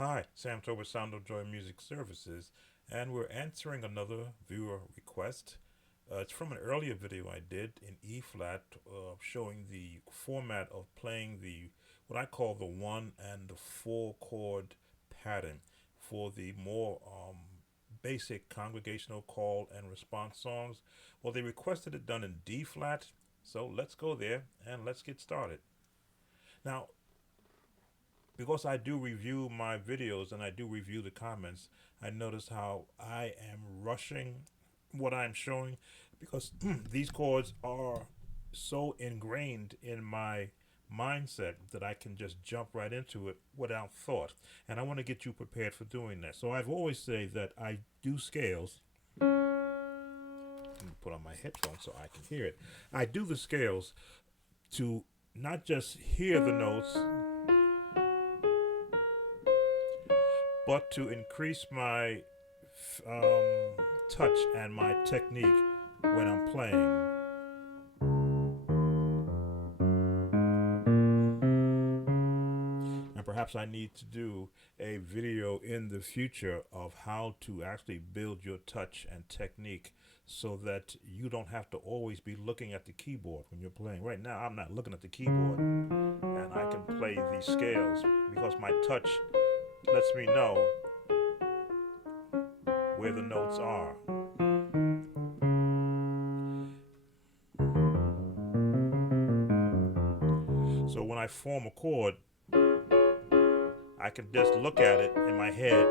Hi, Sam Tober, Sound of Joy Music Services, and we're answering another viewer request. It's from an earlier video I did in E flat, showing the format of playing the what I call the one and the four chord pattern for the more basic congregational call and response songs. Well, they requested it done in D flat, so let's go there and let's get started. Now, because I do review my videos and I do review the comments, I notice how I am rushing what I'm showing because these chords are so ingrained in my mindset that I can just jump right into it without thought. And I want to get you prepared for doing that. So I've always said that I do scales. Let me put on my headphones so I can hear it. I do the scales to not just hear the notes, but to increase my touch and my technique when I'm playing. And perhaps I need to do a video in the future of how to actually build your touch and technique so that you don't have to always be looking at the keyboard when you're playing. Right now, I'm not looking at the keyboard and I can play these scales because my touch lets me know where the notes are. So when I form a chord, I can just look at it in my head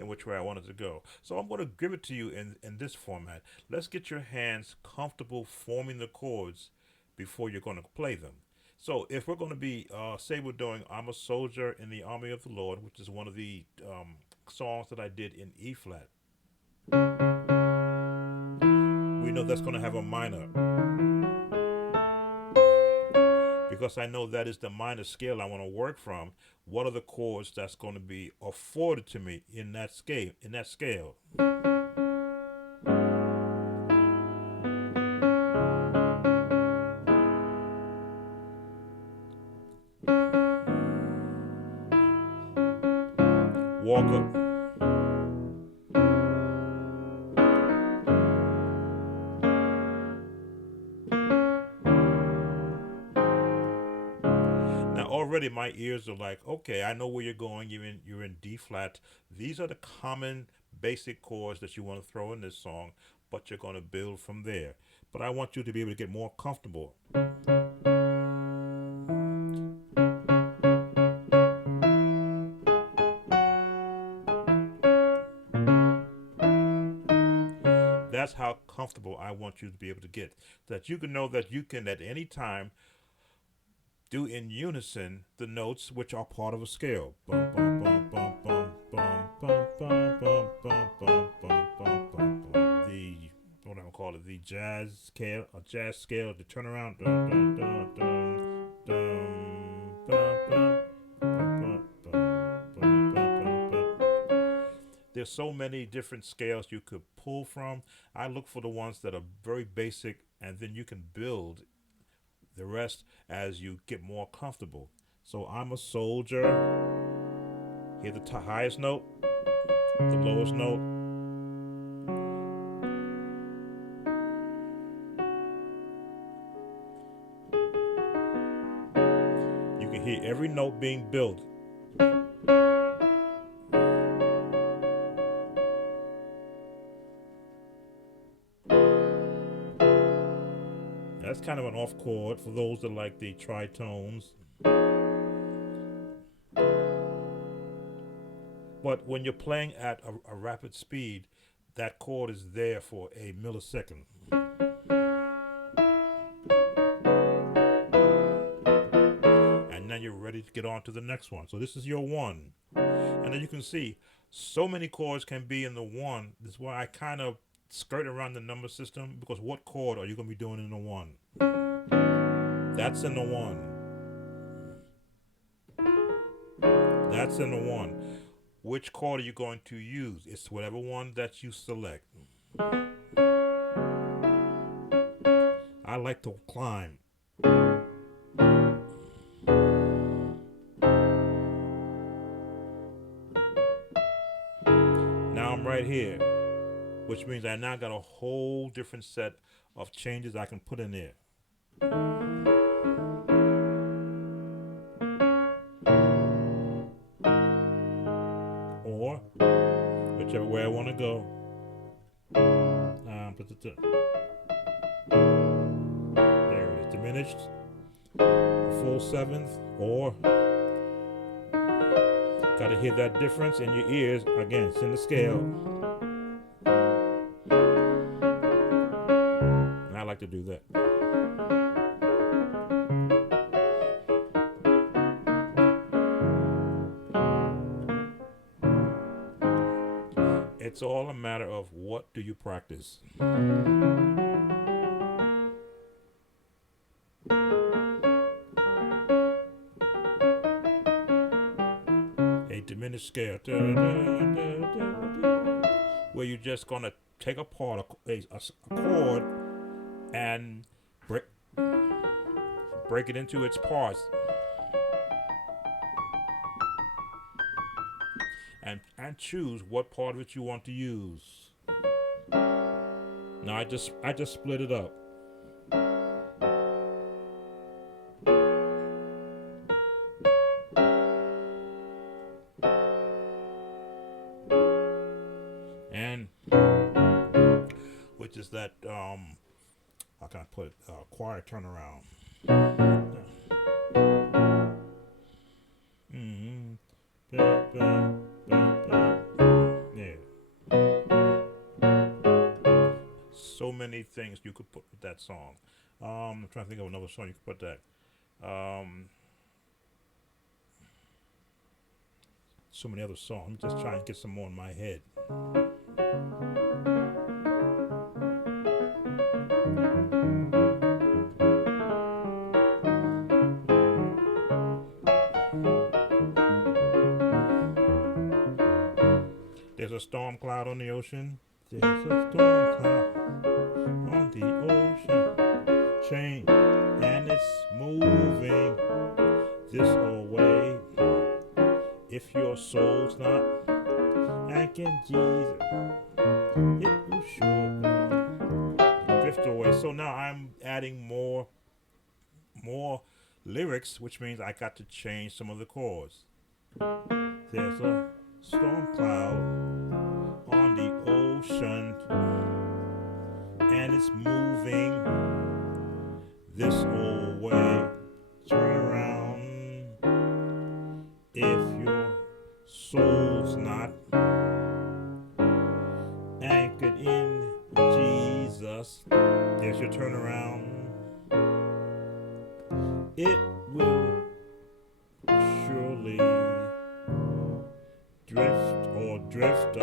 in which way I want it to go. So I'm going to give it to you in this format. Let's get your hands comfortable forming the chords before you're going to play them. So if we're going to be, say we're doing I'm a Soldier in the Army of the Lord, which is one of the songs that I did in E flat. We know that's going to have a minor, because I know that is the minor scale I want to work from. What are the chords that's going to be afforded to me in that scale? Walker. Now already my ears are like, okay, I know where you're going. You're in D flat. These are the common basic chords that you want to throw in this song, but you're going to build from there. But I want you to be able to get more comfortable. That's how comfortable I want you to be able to get. That you can know that you can at any time do in unison the notes which are part of a scale. Bum, bum, bum, bum, bum, bum, bum, bum, bum, bum, bum, bum, bum, bum, bum. The what I'm call it, the jazz scale, the turnaround. Dun, dun, dun, dun, dun, bum, bum, bum, bum, bum, bum, bum, bum. There's so many different scales you could pull from. I look for the ones that are very basic, and then you can build the rest as you get more comfortable. So I'm a soldier. Hear the highest note, the lowest note. You can hear every note being built. That's kind of an off chord for those that like the tritones. But when you're playing at a rapid speed, that chord is there for a millisecond. And then you're ready to get on to the next one. So this is your one. And then you can see so many chords can be in the one. This is why I kind of skirt around the number system, because what chord are you going to be doing in the one? That's in the one. That's in the one. Which chord are you going to use? It's whatever one that you select. I like to climb. Now I'm right here, which means I now got a whole different set of changes I can put in there. Or whichever way I want to go. There it is, diminished, a full seventh, or got to hear that difference in your ears. Again, it's in the scale. And I like to do that. It's all a matter of what do you practice. A diminished scale, where you're just gonna take apart a chord and break it into its parts, and choose what part of it you want to use. Now I just split it up. And which is that how can I put it? Choir turnaround. Yeah. So many things you could put with that song. I'm trying to think of another song you could put that. So many other songs. Let me just try and get some more in my head. There's a storm cloud on the ocean. There's a storm cloud on the ocean. Chain, and it's moving this away. If your soul's not thanking Jesus, it will surely drift away. So now I'm adding more lyrics, which means I got to change some of the chords. There's a storm cloud on the ocean, and it's moving this old way. Turn around if your soul's not anchored in Jesus. There's your turnaround. It will surely drift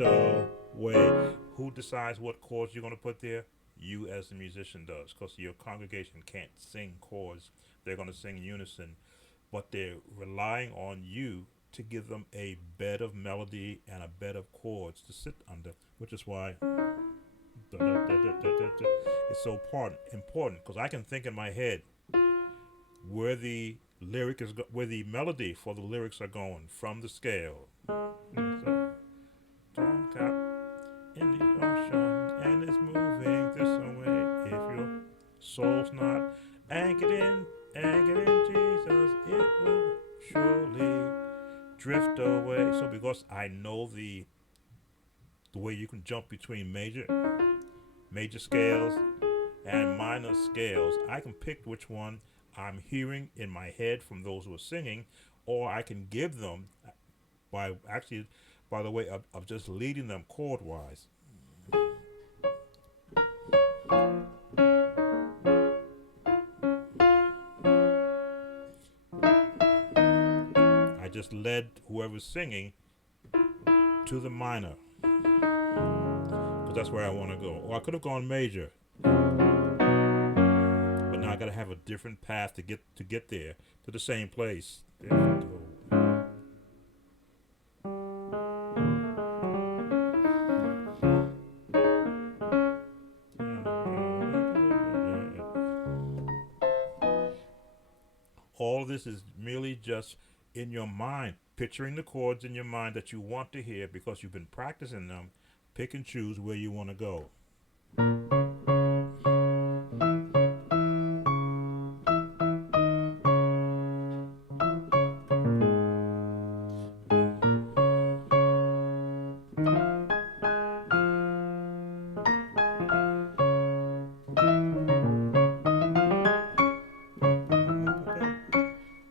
away. Who decides what chords you're going to put there? You as the musician does, because your congregation can't sing chords. They're going to sing in unison, but they're relying on you to give them a bed of melody and a bed of chords to sit under, which is why it's so important, because I can think in my head where the lyric is where the melody for the lyrics are going from the scale. Storm cap in the ocean, and it's moving this way. If your soul's not anchored in Jesus, it will surely drift away. So because I know the way you can jump between major scales and minor scales, I can pick which one I'm hearing in my head from those who are singing, or I can give them by the way of just leading them chord wise. I just led whoever's singing to the minor, because that's where I want to go. Or I could have gone major, but now I got to have a different path to get there to the same place. all of this is merely just in your mind, picturing the chords in your mind that you want to hear because you've been practicing them. Pick and choose where you want to go.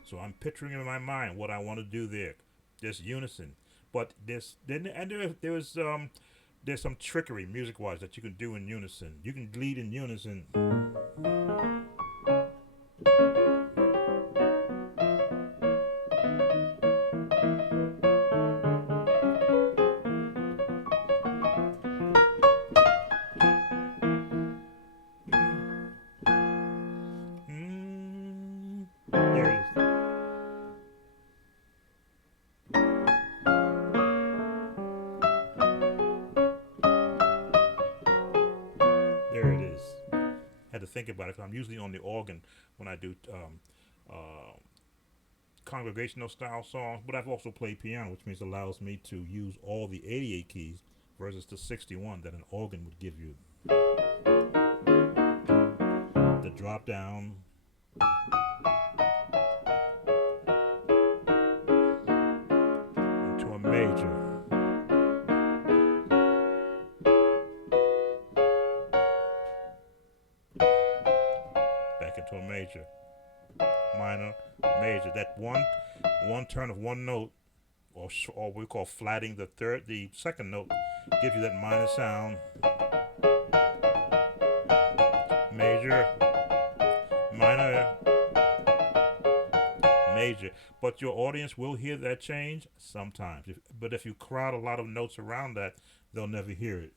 So I'm picturing in my mind what I want to do there. There's unison, but there's some trickery music-wise that you can do in unison. You can lead in unison. There it is. There it is. Had to think about it because I'm usually on the organ when I do congregational style songs, but I've also played piano, which means it allows me to use all the 88 keys versus the 61 that an organ would give you. The drop down. Into a major. Back into a major. Minor, major. That one turn of one note, or we call flatting the second note, gives you that minor sound. Major, minor, major. But your audience will hear that change sometimes. But if you crowd a lot of notes around that, they'll never hear it.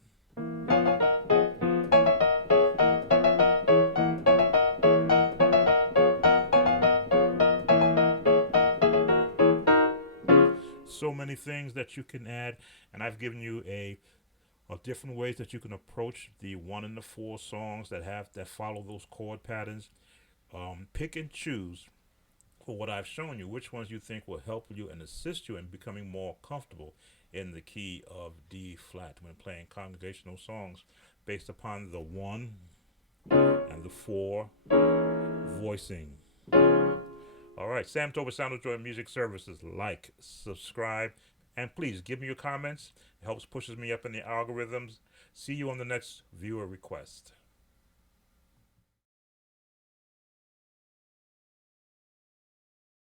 So many things that you can add, and I've given you a different ways that you can approach the 1 and the 4 songs that follow those chord patterns. Pick and choose for what I've shown you, which ones you think will help you and assist you in becoming more comfortable in the key of D flat when playing congregational songs based upon the 1 and the 4 voicing. All right, Sam Tober, Sound of Joy Music Services. Like, subscribe, and please give me your comments. It helps pushes me up in the algorithms. See you on the next viewer request.